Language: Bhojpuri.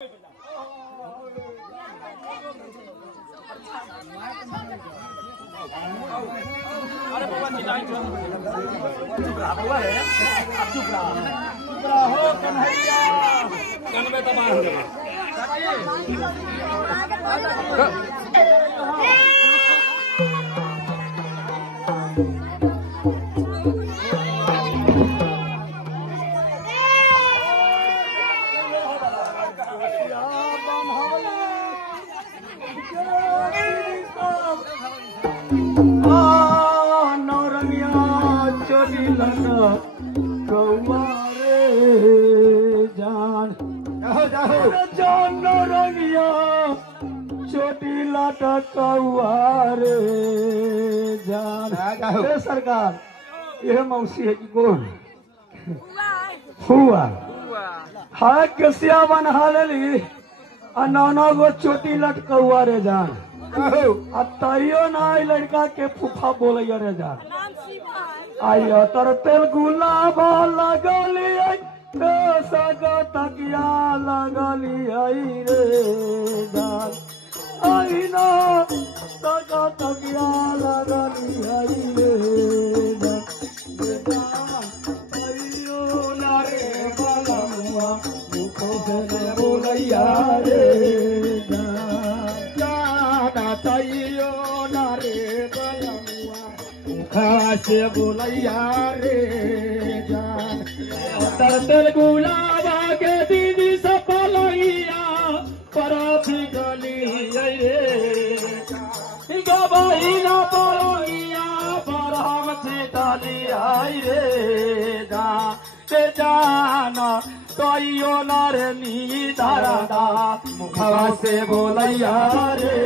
अरे बाबा चिल्लाई चुप रहा बाबा है चुप रहा हो कन्हैया कन में दबा सरकार यह मौसी है कि कौन हुआ हाँ कसिया बना लेली नौ गो चोटी लटकौआ रे जान तैयो ना लड़का के फूफा बोल रे जान आइयो तर तेल गुलाब लगली सगो तकिया लगली रे जान आई ना सगो तकिया लगली रे आइयो ना रे बलमुआ मुखो से बोलैया रे जाना तैयो ना रे बलमुआ मुखा से बोलैया रे जान तर गुलाबा के दीदी सपलैया पर फिगली गई ना पलैया पर हम सीताली आई रे जाना तैयो ना रे नी दारा मुखा से बोलैया रे